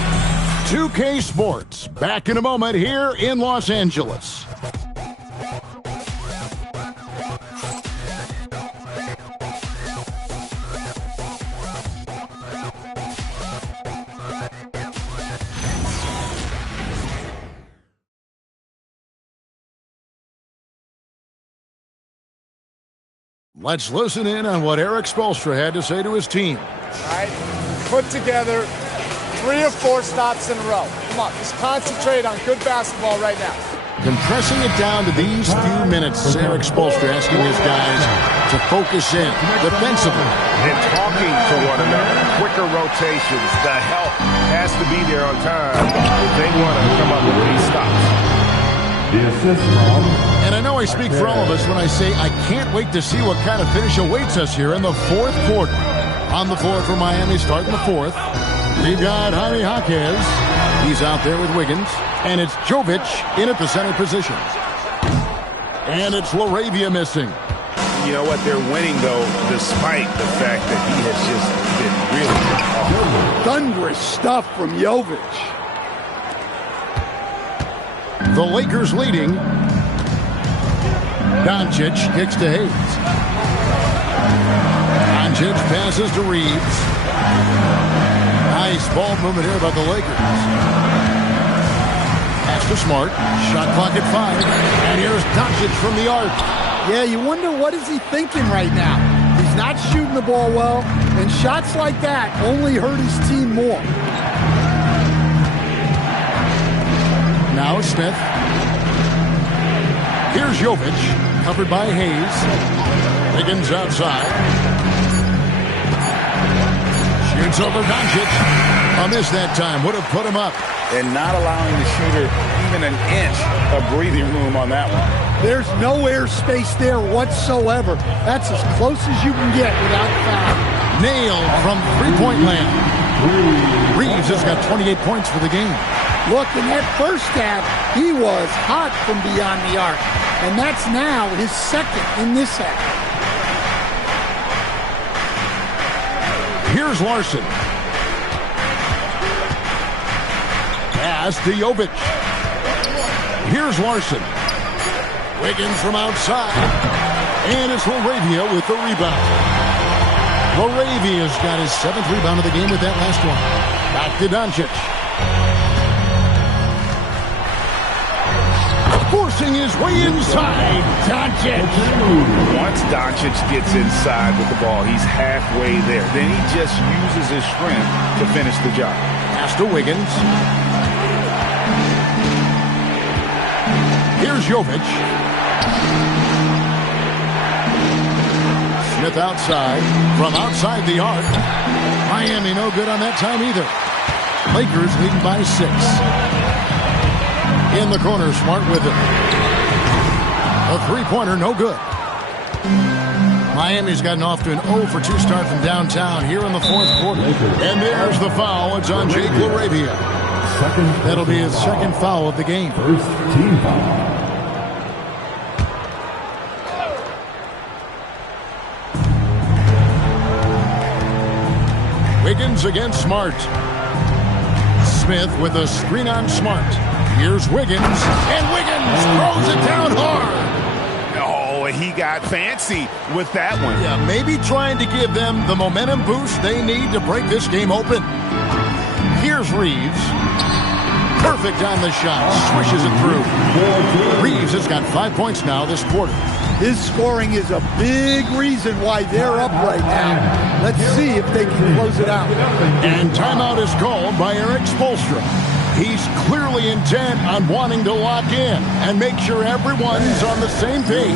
2K Sports, back in a moment here in Los Angeles. Let's listen in on what Eric Spoelstra had to say to his team. All right, put together 3 or 4 stops in a row. Come on, just concentrate on good basketball right now. Compressing it down to these few minutes, Eric Spoelstra asking his guys to focus in defensively. And talking to one another, quicker rotations, the help has to be there on time if they want to come up with these stops. And I know I speak for all of us when I say I can't wait to see what kind of finish awaits us here in the fourth quarter. On the floor for Miami starting the fourth, we've got Jaime Jaquez. He's out there with Wiggins. And it's Jovic in at the center position. And it's LaRavia missing. You know what? They're winning, though, despite the fact that he has just been really thunderous stuff from Jovic. The Lakers leading. Doncic kicks to Hayes. Doncic passes to Reeves. Nice ball movement here by the Lakers. Pass to Smart. Shot clock at 5. And here's Doncic from the arc. Yeah, you wonder what is he thinking right now. He's not shooting the ball well, and shots like that only hurt his team more. Now Smith. Here's Jovic, covered by Hayes. Wiggins outside. Shoots over Doncic. A miss that time. Would have put him up. And not allowing the shooter even an inch of breathing room on that one. There's no air space there whatsoever. That's as close as you can get without foul. Nailed from three-point land. Reeves has got 28 points for the game. Look, in that first half, he was hot from beyond the arc. And that's now his second in this half. Here's Larson. Pass to Jovic. Here's Larson. Wiggins from outside. And it's LaRavia with the rebound. LaRavia's got his 7th rebound of the game with that last one. Back to Doncic. Forcing his way inside. Doncic. Once Doncic gets inside with the ball, he's halfway there. Then he just uses his strength to finish the job. Pass to Wiggins. Here's Jovic. Smith outside. From outside the arc. Miami no good on that time either. Lakers leading by 6. In the corner, Smart with it. A three-pointer, no good. Miami's gotten off to an 0 for 2 start from downtown here in the fourth quarter. And there's the foul. It's on Jake LaRavia. That'll be his second foul of the game. First team foul. Wiggins against Smart. Smith with a screen on Smart. Here's Wiggins, and Wiggins throws it down hard. Oh, he got fancy with that one. Yeah, maybe trying to give them the momentum boost they need to break this game open. Here's Reeves. Perfect on the shot. Swishes it through. Reeves has got 5 points now this quarter. His scoring is a big reason why they're up right now. Let's see if they can close it out. And timeout is called by Eric Spoelstra. He's clearly intent on wanting to lock in and make sure everyone's on the same page.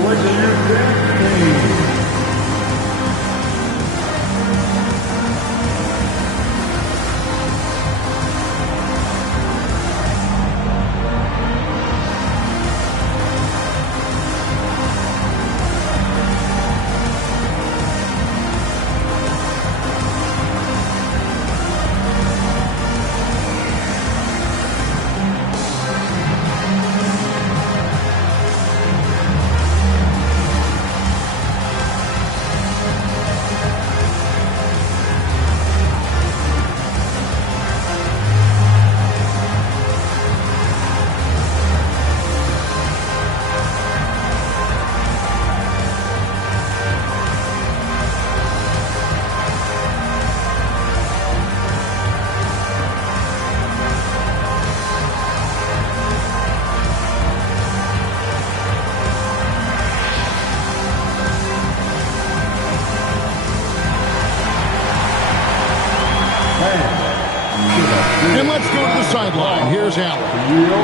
And let's go to the sideline. Here's Allen.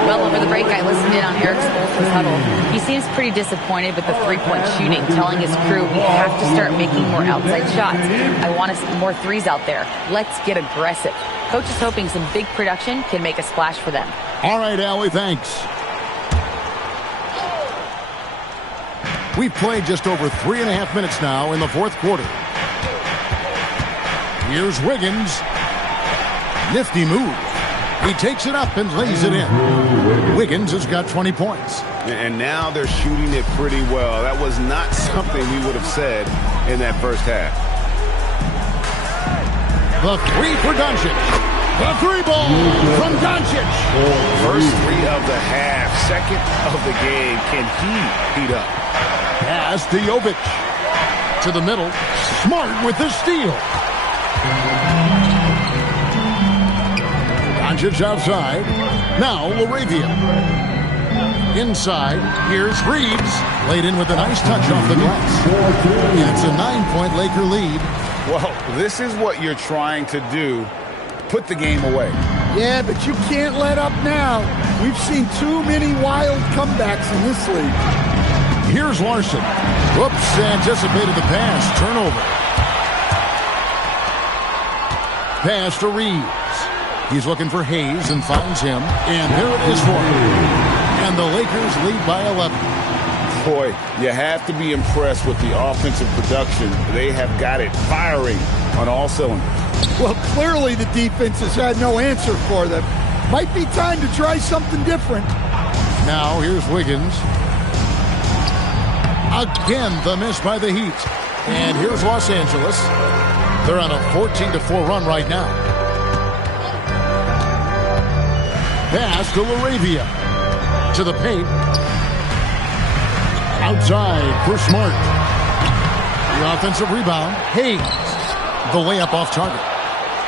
Well, over the break, I listened in on Eric Spoelstra's huddle. He seems pretty disappointed with the three-point shooting, telling his crew we have to start making more outside shots. I want to see more threes out there. Let's get aggressive. Coach is hoping some big production can make a splash for them. All right, Allie, thanks. We've played just over 3.5 minutes now in the fourth quarter. Here's Wiggins. Nifty move. He takes it up and lays it in. Wiggins has got 20 points. And now they're shooting it pretty well. That was not something we would have said in that first half. The three for Doncic. The three ball from Doncic. First three of the half. Second of the game. Can he heat up? Pass to Jovic. To the middle. Smart with the steal. Doncic outside. Now LaRavia. Inside. Here's Reeves. Laid in with a nice touch off the glass. And it's a 9-point Laker lead. Well, this is what you're trying to do. Put the game away. Yeah, but you can't let up now. We've seen too many wild comebacks in this league. Here's Larson. Whoops, anticipated the pass. Turnover. Pass to Reeves. He's looking for Hayes and finds him. And there it is for him. And the Lakers lead by 11. Boy, you have to be impressed with the offensive production. They have got it firing on all cylinders. Well, clearly the defense has had no answer for them. Might be time to try something different. Now here's Wiggins. Again, the miss by the Heat. And here's Los Angeles. They're on a 14-4 run right now. Pass to LaRavia. To the paint. Outside for Smart. The offensive rebound. Hayes. The layup off target.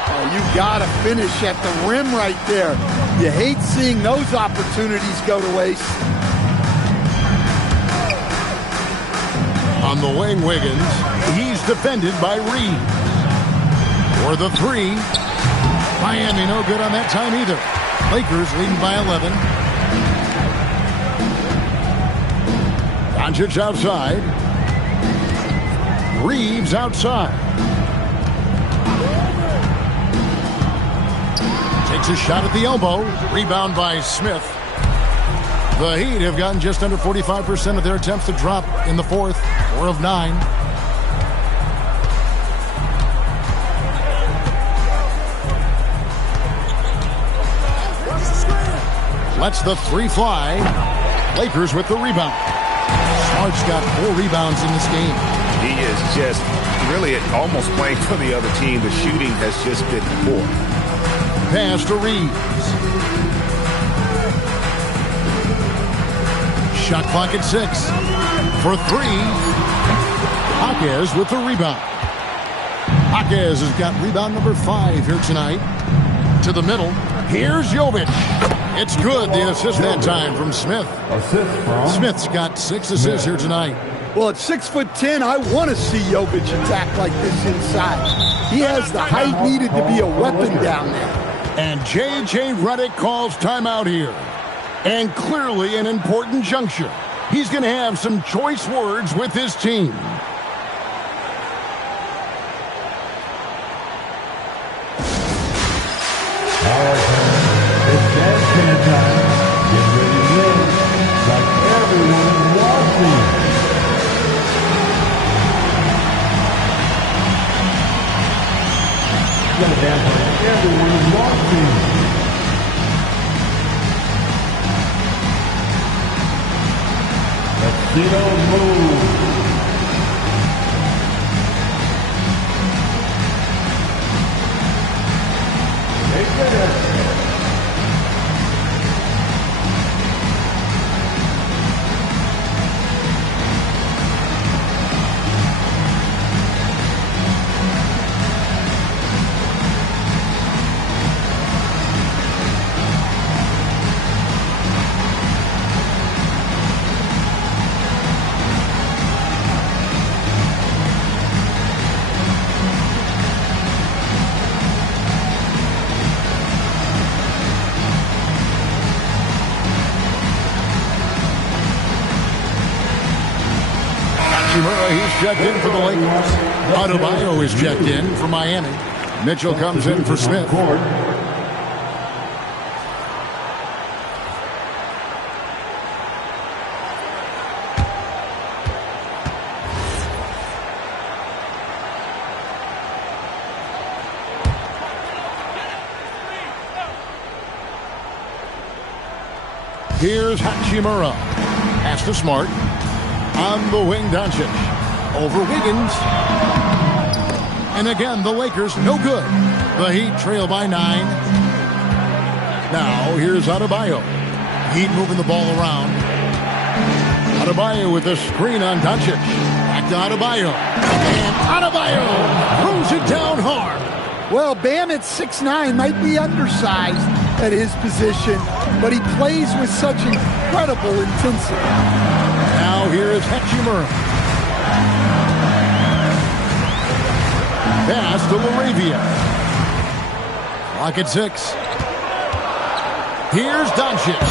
Oh, you got to finish at the rim right there. You hate seeing those opportunities go to waste. On the wing, Wiggins. He's defended by Reeves. For the three. Miami no good on that time either. Lakers leading by 11. Doncic outside. Reeves outside. Takes a shot at the elbow. Rebound by Smith. The Heat have gotten just under 45% of their attempts to drop in the fourth. 4 of 9. Lets the three fly. Lakers with the rebound. Smart's got 4 rebounds in this game. He is just really almost playing for the other team. The shooting has just been poor. Pass to Reeves. Shot clock at 6. For 3. Jaquez with the rebound. Jaquez has got rebound number 5 here tonight. To the middle. Here's Jovic. It's good. The assist that time from Smith. Smith's got 6 assists here tonight. Well, at 6'10", I want to see Jovic attack like this inside. He has the height needed to be a weapon down there. And J.J. Redick calls timeout here. And clearly an important juncture. He's going to have some choice words with his team. All right, it's dance can time. Get ready to win like everyone is watching. You gotta dance like everyone is watching. Let's see those moves. Take it. He's checked in for the Lakers. Adebayo is checked in for Miami. Mitchell comes in for Smith. Here's Hachimura. Pass to Smart. On the wing, Doncic. Over Wiggins. And again, the Lakers no good. The Heat trail by 9. Now, here's Adebayo. Heat moving the ball around. Adebayo with the screen on Doncic. Back to Adebayo. And Adebayo throws it down hard. Well, Bam at 6'9" might be undersized at his position, but he plays with such incredible intensity. Now here is Hachimura. Pass to Laravia. Clock at 6. Here's Doncic.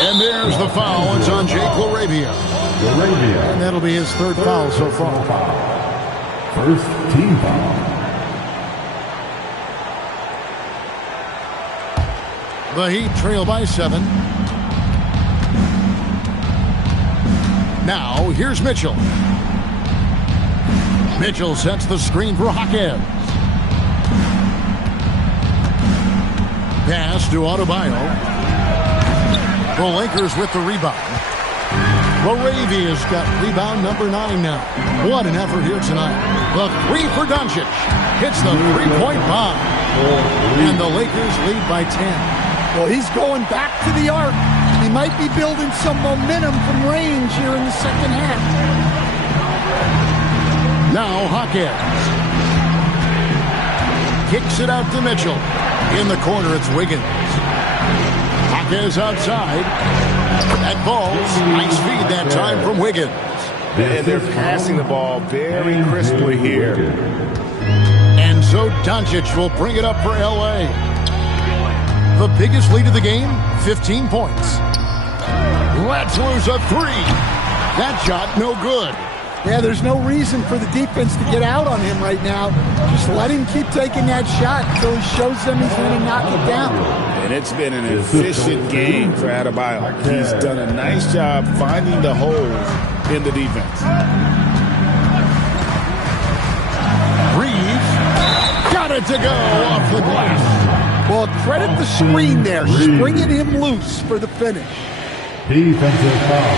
And there's the foul. It's on Jake Laravia. And that'll be his third foul so far. First team foul. The Heat trail by 7. Now, here's Mitchell. Mitchell sets the screen for Jaquez. Pass to Adebayo. The Lakers with the rebound. Laravia's got rebound number 9 now. What an effort here tonight. The 3 for Doncic. Hits the three-point bomb. And the Lakers lead by 10. Well, he's going back to the arc. He might be building some momentum from range here in the second half. Now Jaquez. Kicks it out to Mitchell. In the corner, it's Wiggins. Jaquez outside. That ball's nice feed that time from Wiggins. And they're passing the ball very crisply here. And so Doncic will bring it up for L.A. The biggest lead of the game, 15 points. Let's lose a 3. That shot, no good. Yeah, there's no reason for the defense to get out on him right now. Just let him keep taking that shot until he shows them he's going to knock it down. And it's been an efficient game for Adebayo. He's done a nice job finding the holes in the defense. Reeves got it to go off the glass. Well, credit the screen there, springing him loose for the finish. Defensive foul.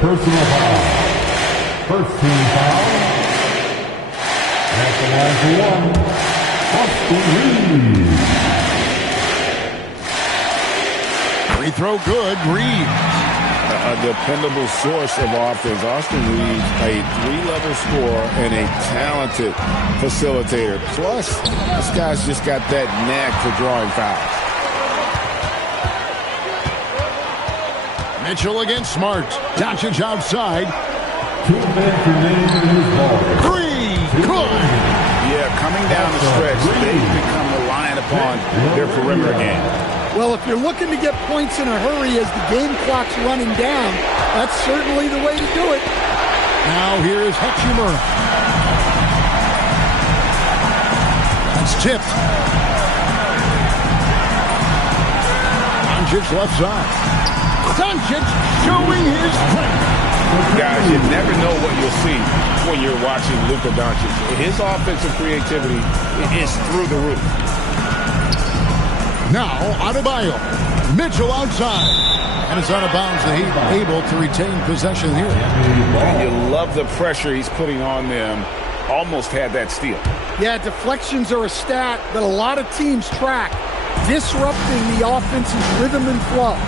personal foul. First team foul. At the line for one, Austin Reed. Free throw good, Reed. A dependable source of offense. Austin Reed, a 3-level scorer and a talented facilitator. Plus, this guy's just got that knack for drawing fouls. Mitchell against Smart. Doncic outside. 2 minutes remaining in this ball. Three, good. Yeah, coming down the stretch, they've become reliant upon their perimeter game. Well, if you're looking to get points in a hurry as the game clock's running down, that's certainly the way to do it. Now here's Hachimura. That's tipped. Doncic left side. Doncic showing his strength. Guys, you never know what you'll see when you're watching Luka Doncic. His offensive creativity is through the roof. Now, Adebayo. Mitchell outside. And it's out of bounds. The Heat able to retain possession here. And you love the pressure he's putting on them. Almost had that steal. Yeah, deflections are a stat that a lot of teams track, disrupting the offense's rhythm and flow.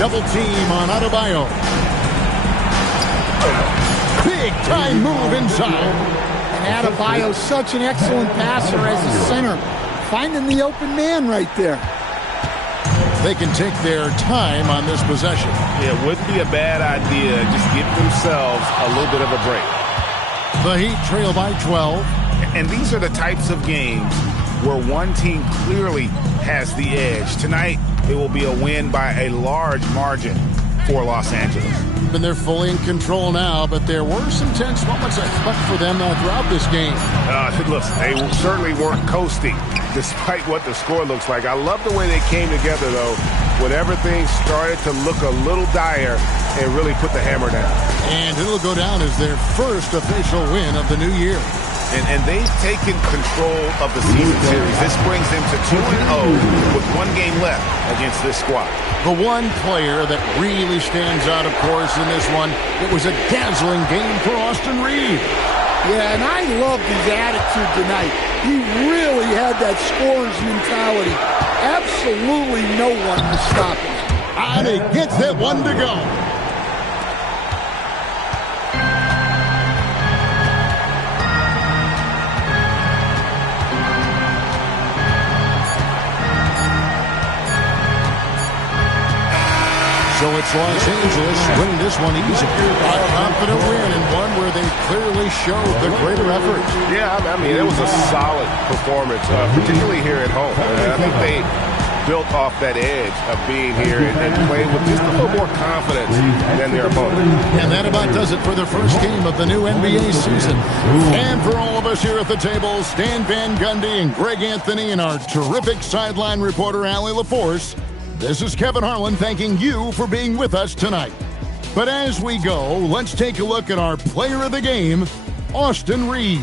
Double team on Adebayo. Big time move inside. And Adebayo's such an excellent passer as a center. Finding the open man right there. They can take their time on this possession. Yeah, it wouldn't be a bad idea. Just give themselves a little bit of a break. The Heat trail by 12. And these are the types of games where one team clearly has the edge. Tonight, it will be a win by a large margin for Los Angeles. And they're fully in control now, but there were some tense moments I expect for them throughout this game. Look, they certainly weren't coasting, despite what the score looks like. I love the way they came together, though, when everything started to look a little dire and really put the hammer down. And it'll go down as their first official win of the new year. And they've taken control of the season series. This brings them to 2-0 with 1 game left against this squad. The one player that really stands out, of course, in this one, it was a dazzling game for Austin Reed. Yeah, and I loved his attitude tonight. He really had that scorer's mentality. Absolutely no one was stopping him. And he gets that one to go. So it's Los Angeles winning this one easy. A confident win and one where they clearly showed the greater effort. Yeah, I mean, it was a solid performance, particularly here at home. I think they built off that edge of being here and played with just a little more confidence than their opponent. And that about does it for the first game of the new NBA season. And for all of us here at the table, Stan Van Gundy and Greg Anthony and our terrific sideline reporter, Allie LaForce, this is Kevin Harlan thanking you for being with us tonight. But as we go, let's take a look at our player of the game, Austin Reed.